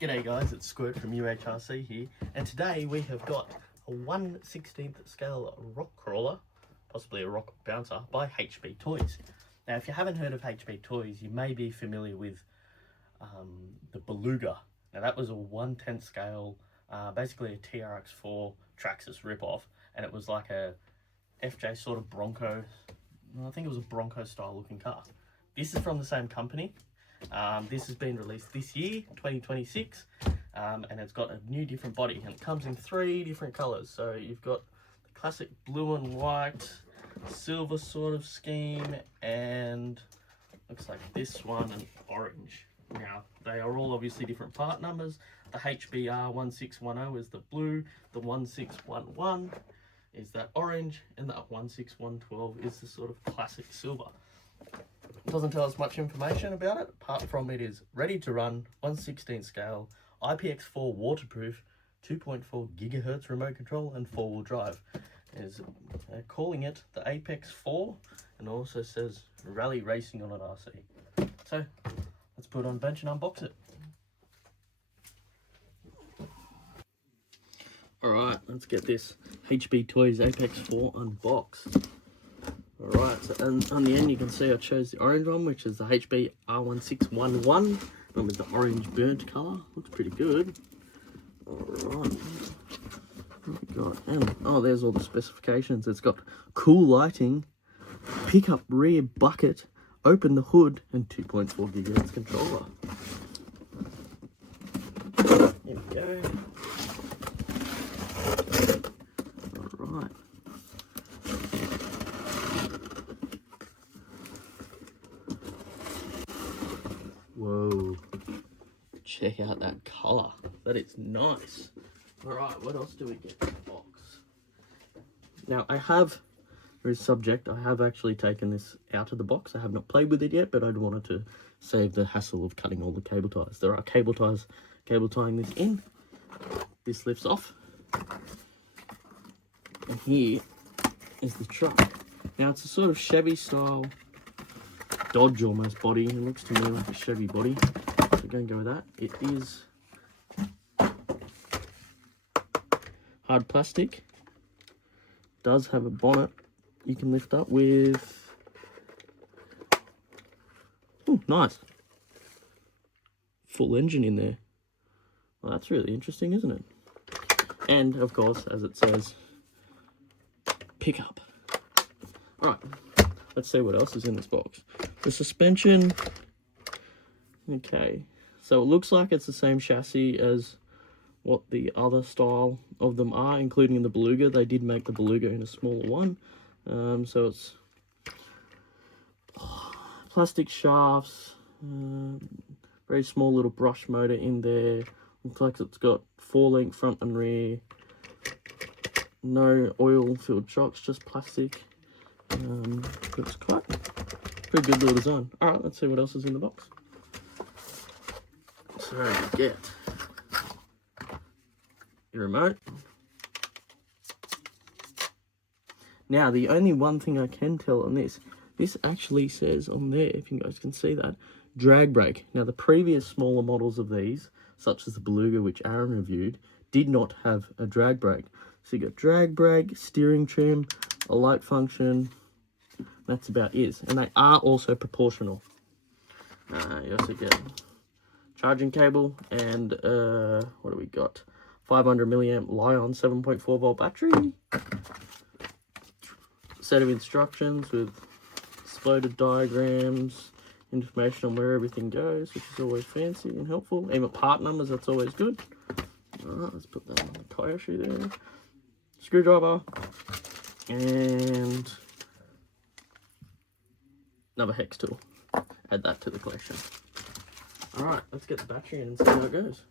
G'day guys, it's Squirt from UHRC here, and today we have got a 1/16th scale rock crawler, possibly a rock bouncer, by HBToys. Now if you haven't heard of HBToys, you may be familiar with the Beluga. Now that was a 1/10th scale, basically a TRX4 Traxxas ripoff, and it was like a FJ sort of Bronco, I think it was a Bronco style looking car. This is from the same company. This has been released this year, 2026, and it's got a new different body, and it comes in 3 different colors. So you've got the classic blue and white, silver sort of scheme, and looks like this one, and orange. Now they are all obviously different part numbers. The HBR 1610 is the blue, the 1611 is that orange, and that 16112 is the sort of classic silver. It doesn't tell us much information about it, apart from it is ready to run, 1/16 scale, Apex4 waterproof, 2.4 gigahertz remote control, and 4-wheel drive. They're calling it the Apex4, and also says rally racing on an RC. So let's put it on bench and unbox it. Alright, let's get this HBToys Apex4 unboxed. Alright, so on the end you can see I chose the orange one, which is the HBR1611, one with the orange burnt colour. Looks pretty good. Alright, what we got? And, oh, there's all the specifications. It's got cool lighting, pickup rear bucket, open the hood, and 2.4 gigahertz controller. Here we go. Alright. Whoa, check out that colour. That is nice. Alright, what else do we get in the box? Now I have actually taken this out of the box. I have not played with it yet, but I wanted to save the hassle of cutting all the cable ties. There are cable tying this in. This lifts off. And here is the truck. Now it's a sort of Chevy style, Dodge almost body. It looks to me like a Chevy body, so go and go with that. It is hard plastic. Does have a bonnet you can lift up with. Oh, nice. Full engine in there. Well, that's really interesting, isn't it? And of course, as it says, pickup. All right, let's see what else is in this box. The suspension, okay, so it looks like it's the same chassis as what the other style of them are, including the Beluga. They did make the Beluga in a smaller one, so it's plastic shafts, very small little brush motor in there. Looks like it's got 4-link front and rear, no oil-filled shocks, just plastic. Looks quite pretty good little design. Alright, let's see what else is in the box. So you get your remote. Now the only one thing I can tell on this actually says on there, if you guys can see that, drag brake. Now the previous smaller models of these, such as the Beluga, which Aaron reviewed, did not have a drag brake. So you got drag brake, steering trim, a light function. That's about it, and they are also proportional. You also get charging cable and what do we got? 500 milliamp Li-on 7.4 volt battery. Set of instructions with exploded diagrams, information on where everything goes, which is always fancy and helpful. Even part numbers, that's always good. Alright, let's put that on the tire shoe there. Screwdriver and another hex tool. Add that to the collection. Alright, let's get the battery in and see how it goes.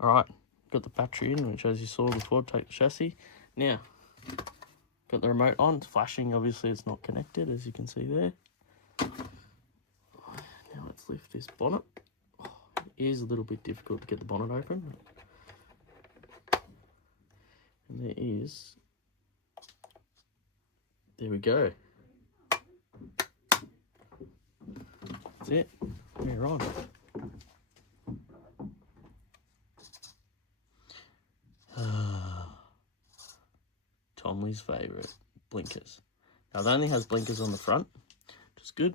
Alright, got the battery in, which as you saw before, take the chassis. Now, got the remote on. It's flashing, obviously it's not connected, as you can see there. Now let's lift this bonnet. It is a little bit difficult to get the bonnet open. And there we go. That's it. We're on. family's favourite, blinkers. Now, it only has blinkers on the front, which is good.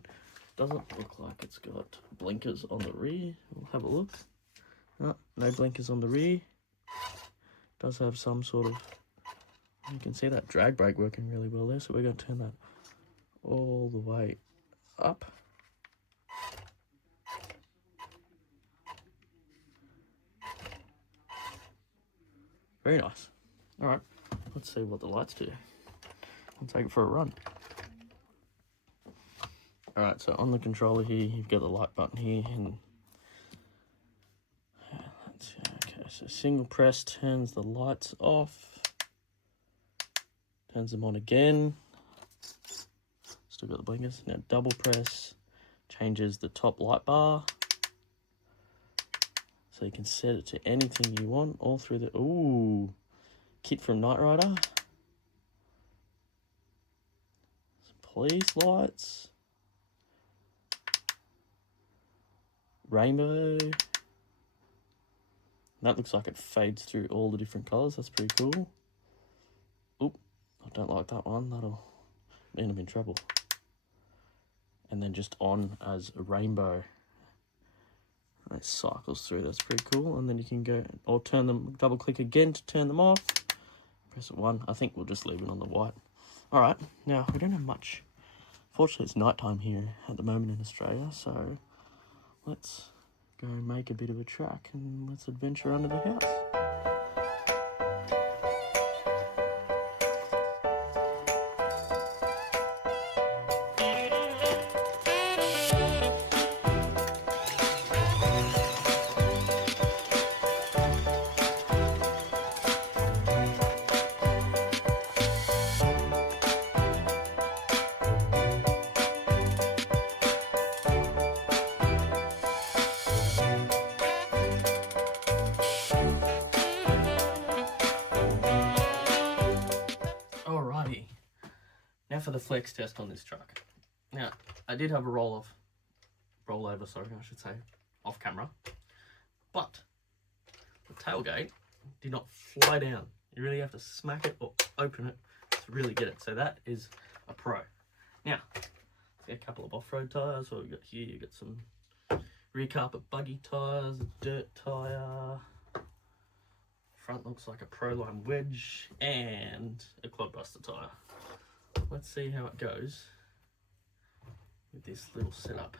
Doesn't look like it's got blinkers on the rear. We'll have a look. No blinkers on the rear. Does have some sort of, you can see that drag brake working really well there, so we're going to turn that all the way up. Very nice. All right, let's see what the lights do. I'll take it for a run. All right, so on the controller here, you've got the light button here, and let's see. Okay, so single press turns the lights off, turns them on again. Still got the blinkers. Now double press changes the top light bar, so you can set it to anything you want all through the. Ooh, kit from Knight Rider. Some police lights. Rainbow. That looks like it fades through all the different colours. That's pretty cool. Oop, I don't like that one. That'll mean I'm in trouble. And then just on as a rainbow. It cycles through. That's pretty cool. And then you can go or turn them, double click again to turn them off. Press it 1. I think we'll just leave it on the white. All right, now we don't have much. Fortunately, it's nighttime here at the moment in Australia, so let's go make a bit of a track and let's adventure under the house. Alrighty, now for the flex test on this truck. Now, I did have a rollover, I should say, off camera, but the tailgate did not fly down. You really have to smack it or open it to really get it. So that is a pro. Now, let's get a couple of off-road tyres. What we've got here, you've got some rear carpet buggy tyres, a dirt tyre. Front looks like a Proline wedge and a clodbuster tyre. Let's see how it goes with this little setup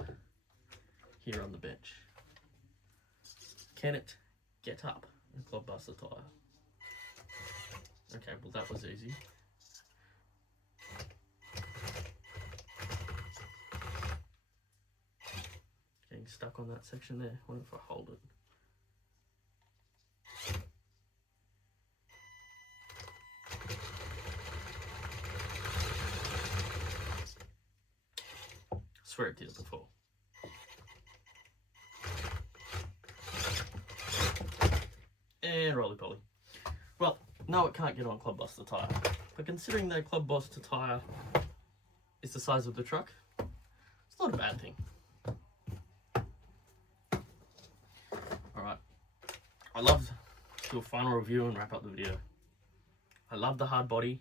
here on the bench. Can it get up a clodbuster tyre? Okay, well that was easy. Getting stuck on that section there. What if I hold it? I swear it did it before. And roly poly. Well, no, it can't get on clodbuster tyre. But considering the clodbuster tyre is the size of the truck, it's not a bad thing. Alright. I love to do a final review and wrap up the video. I love the hard body.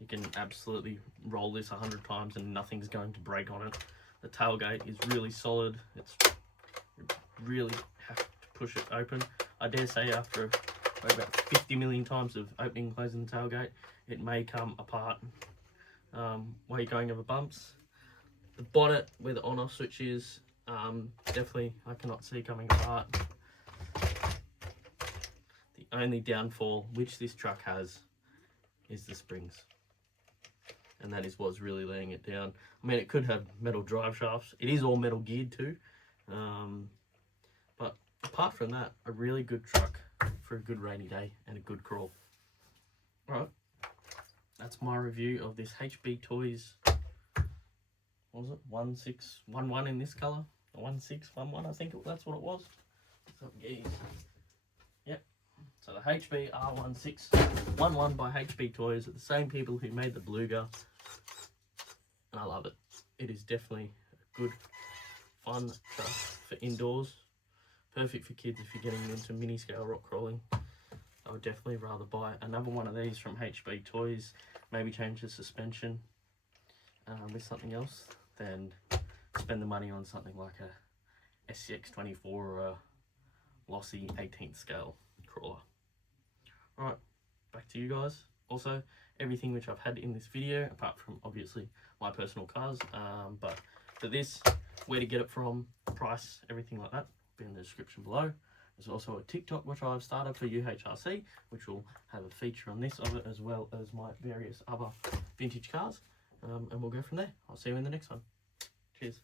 You can absolutely roll this 100 times and nothing's going to break on it. The tailgate is really solid. You really have to push it open. I dare say after about 50 million times of opening and closing the tailgate, it may come apart while you're going over bumps. The bonnet where the on-off switch is, definitely I cannot see coming apart. The only downfall which this truck has is the springs. And that is what's really laying it down. I mean, it could have metal drive shafts. It is all metal geared too. But apart from that, a really good truck for a good rainy day and a good crawl. Alright, that's my review of this HBToys, what was it, 1611 in this colour? 1611, I think that's what it was. What's up, geez? Yep. So the HB R1611 by HBToys are the same people who made the Beluga, and I love it. It is definitely a good, fun truck for indoors. Perfect for kids if you're getting into mini scale rock crawling. I would definitely rather buy another one of these from HBToys, maybe change the suspension with something else, than spend the money on something like a SCX24 or a lossy 18th scale crawler. Alright, back to you guys. Also, everything which I've had in this video, apart from obviously my personal cars, but for this, where to get it from, price, everything like that, will be in the description below. There's also a TikTok which I've started for UHRC, which will have a feature on this of it, as well as my various other vintage cars, and we'll go from there. I'll see you in the next one. Cheers.